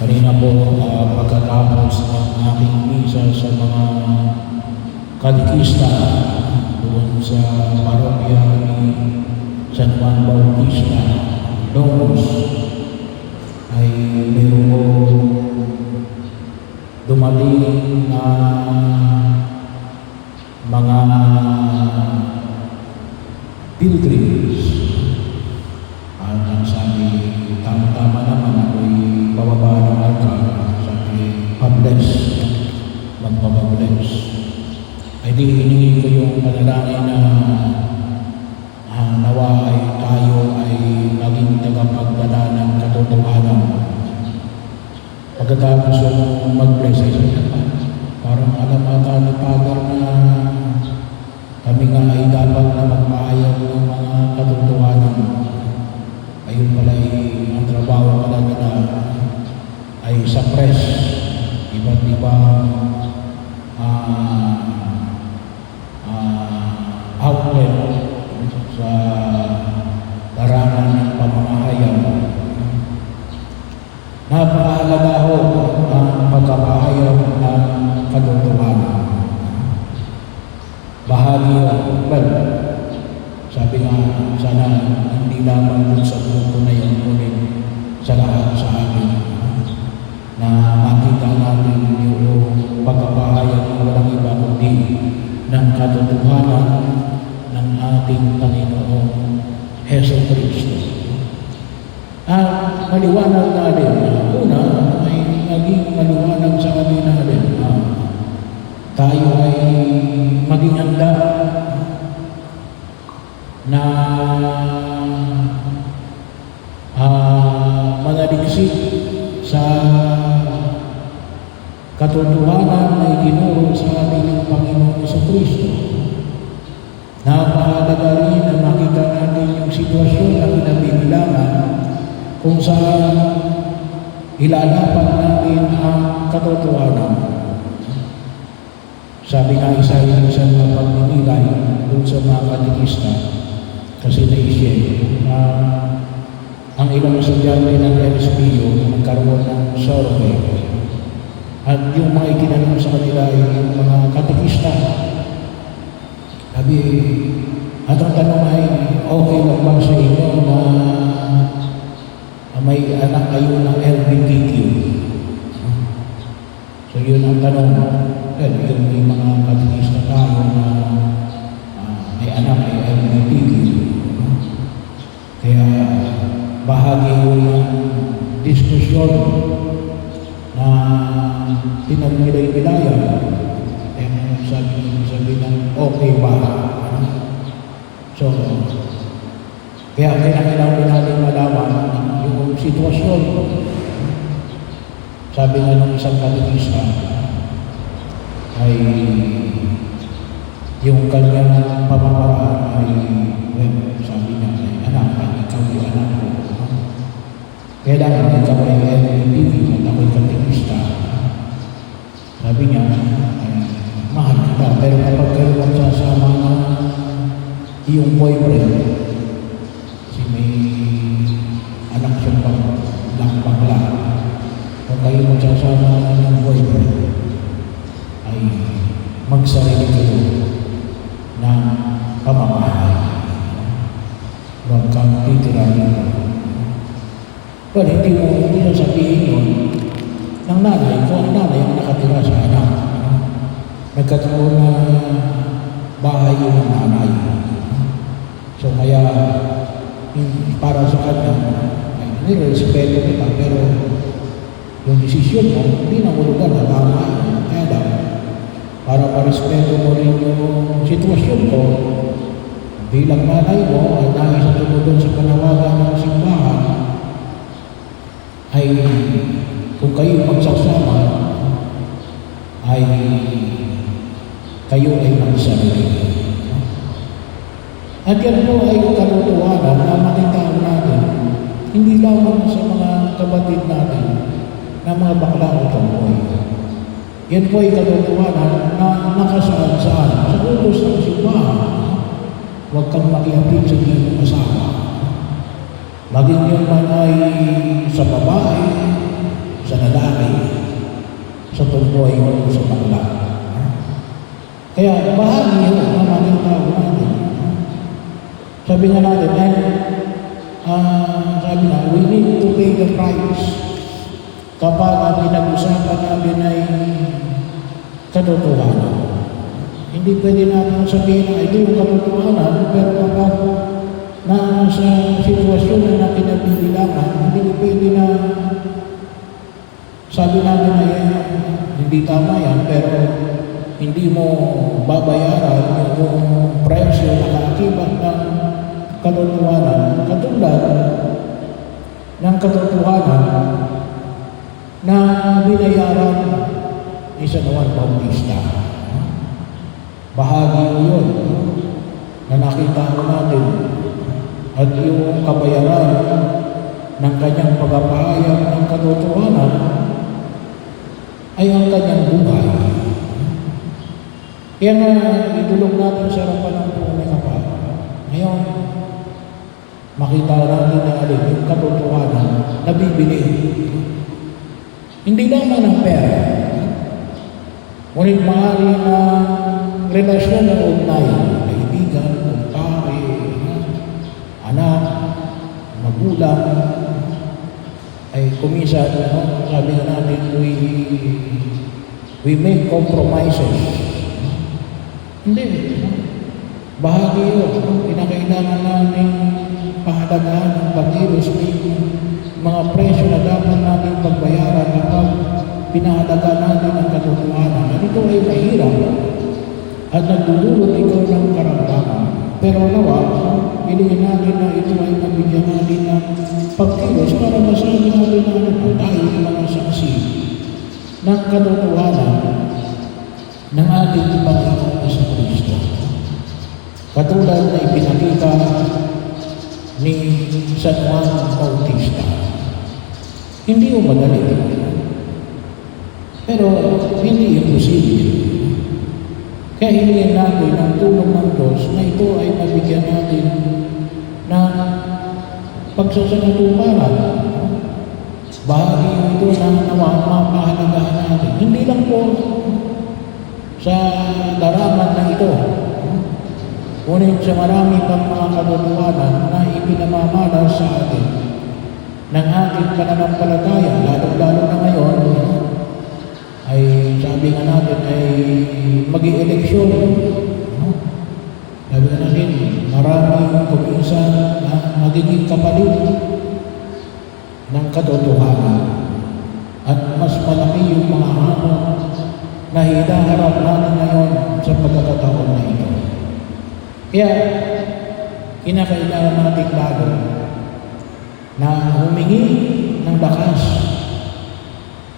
Kanina po, pagkatapos ng aking misa sa mga katikista doon sa parokya ni San Juan Bautista, Longos, ay mayroong dumating na mga pilgrims. At ang sabi, tama-tama naman ako'y bababa ng altar. Sabi, pa-bless, magpapabless. Ay di hiningi ko yung panalangin na nawa ay tayo ay maging tagapagdala ng katotohanan. Pagkatapos yung mag-bless ay parang alam ata ni Father na kami nga ay dapat na magpahayag ng mga katotohanan. Ayun pala ang trabaho pala nila ay sa press, iba't ibang outlet sa larangan ng pamamahayag. Napakahalaga ho ang pagpapahayag ng katotohanan. Bahagi well, sabi nga sana hindi lamang dun sa grupo na yan, ngunit sa lahat sa atin na makita natin yung pagpapahayag ng walang iba kundi ng katotohanan ng ating Panginoong Hesus Kristo. At maliwanag natin na una ay naging maliwanag sa atin natin na tayo ay maging handa na manaliksik sa katotohanan na itinuro sa atin ng Panginoon sa Kristo. Napakahalaga rin na makita natin yung sitwasyon na pinabibilangan kung saan ilalapat natin ang katotohanan. Sabi nga isa ng pagninilay doon sa mga katikista kasi na-share na ang ilang estudyante ng LSPU nagkaroon ng survey at yung mga itinanong sa kanila ay yung mga katikista. Sabi, at ang tanong ay okay lang ba sa inyo na may anak kayo ng LGBTQ? So yun ang tanong. Yung may mga katikista tayo na may anak ay LGBTQ. Kaya bahagi yun ng diskusyon na pinag-nilay-nilayan. Sabi ng okay ba? So, kaya kailangan natin malaman yung sitwasyon. Sabi nga ng isang katikista ay yung kanyang pamamaraan ay sabi niya ay anak, ikaw yung anak ko. Kailangan ikaw ay LGBTQ at ako'y katikista. Sabi niya ay mahal kita, pero kapag kayo magsasama na iyong boyfriend, kasi may anak siyang bakla, kung kayo magsasama na iyong boyfriend, ay magsarili kayo ng pamamahay. Huwag kang titira nito. Well, hindi sasabihin yun ng nanay ko. Ang nanay ang nakatira sa anak. Nagkataon na bahay yun ng nanay. So kaya para sa kanya, nirespeto kita, pero yung desisyon mo, hindi na mulugan na tama. Kaya daw, para marespeto mo rin yung sitwasyon ko, bilang nanay mo at nais na tumulong sa panawagan ng simbahan, ay kung kayo magsasama, ay kayo ay magsarili. At yan po ay katotohanan na makita natin, hindi lamang sa mga kapatid natin na mga bakla o tomboy. Yan po ay katotohanan na nakasaan saan sa utos ng simbahan. Huwag kang makiapit sa iyong asawa. Maging yun man ay sa babae, sa lalaki, buhay mo sa bakla. Kaya bahagi yun ng ating tao natin. Sabi nga natin, sabi na, we need to pay the price. Kapag pinag-usapan natin ay katotohanan. Hindi pwede natin sabihin na ito yung katotohanan, pero kapag nasa sitwasyon na natin nabibilangan, hindi pwede na sabi natin na hindi tama yan, pero hindi mo babayaran yung presyo na kaakibat ng katotohanan, katulad ng katotohanan na binayaran ni San Juan Bautista. Bahagi mo yun na nakita mo natin at yung kabayaran ng kanyang pagpapahayag ng katotohanan ay ang kanyang buhay. Kaya nga idulog natin sa harapan ng tunay na Kapal. Ngayon, makita natin na alin yung katotohanan na bibili. Hindi lamang ng pera, ngunit maaari na relasyon ng ugnayan, kaibigan, kumpare, anak, magulang, ay kuminsan, sabi na natin, we make compromises. Hindi. Bahagi yun. Pinakailangan natin pahalagahan ng pag-iros mga presyo na dapat natin pagbayaran kapag pinahalagaan natin ang katotohanan. At ito ay mahirap at nagdudulot ito ng karamdaman. Pero nawa, piliin natin na ito ay mabigyan natin ng pag-iros para masabi natin na tayo mga saksi ng katotohanan ng ating Panginoon Jesucristo. Katulad na ipinakita ni San Juan Bautista. Hindi mo madali. Pero hindi imposible. Kaya hilingin natin ang tulong ng Diyos na ito ay mabigyan natin ng pagsasanatuparan. Bahagi ito na mapahalagahan natin. Hindi lang po sa daraman na ito, ngunit sa marami pang mga katotohanan na ipinamamana sa atin ng ating pananampalataya, lalo-lalo na ngayon, ay sabi nga natin ay mag-i-eleksyon. Sabi nga natin, maraming kuminsan na magiging kapalit ng katotohanan at mas malaki yung mga hamon na hinaharap natin ngayon sa pagkakataon na ito. Kaya, kinakailangan natin lalo na humingi ng lakas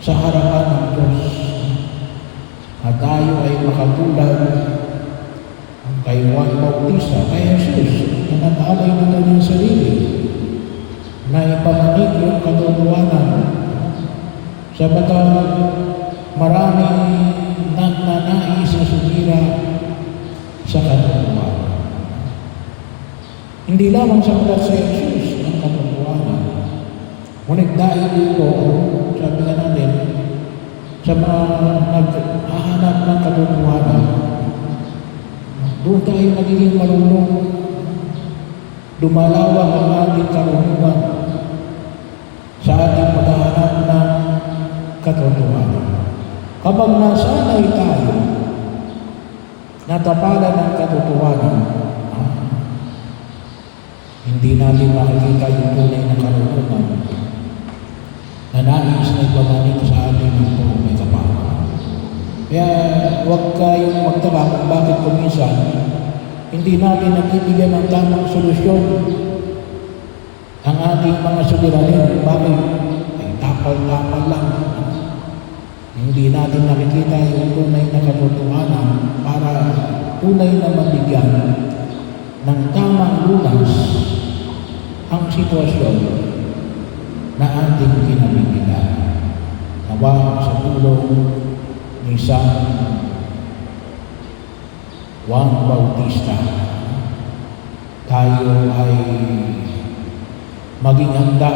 sa harapan ng Diyos at tayo ay makatulad kay Juan Bautista, kay Jesus, na nag-alay na kanyang sarili na ipamanig yung katotohanan sabagat maraming nagnanais na sumira sa katotohanan. Hindi lamang sabagat sa Jesus ang katotohanan, ngunit dahil dito, sabi nga natin, sa mga naghahanap ng katotohanan, doon tayo magiging marunong, dumalawang ang ating karunungan sa ating paghahanap ng katotohanan. Kapag nasanay tayo natapalan ng katotohanan, hindi natin makikita yung tunay na karunungan na nais na ipamanig sa ating ng may kapal. Kaya huwag kayong magtaka kung bakit kuminsan hindi natin nagbibigyan ng tamang solusyon ang ating mga suliranin. Bakit? Ay tapal-tapal lang. Hindi natin nakikita yung tunay na katotohanan para tunay na mabigyan ng tamang lunas ang sitwasyon na ating kinabibilan. Nawa sa tulong ni San Juan Bautista, tayo ay maging handa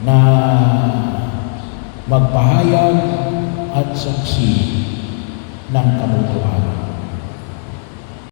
na magpahayag at saksi ng kabutuhan.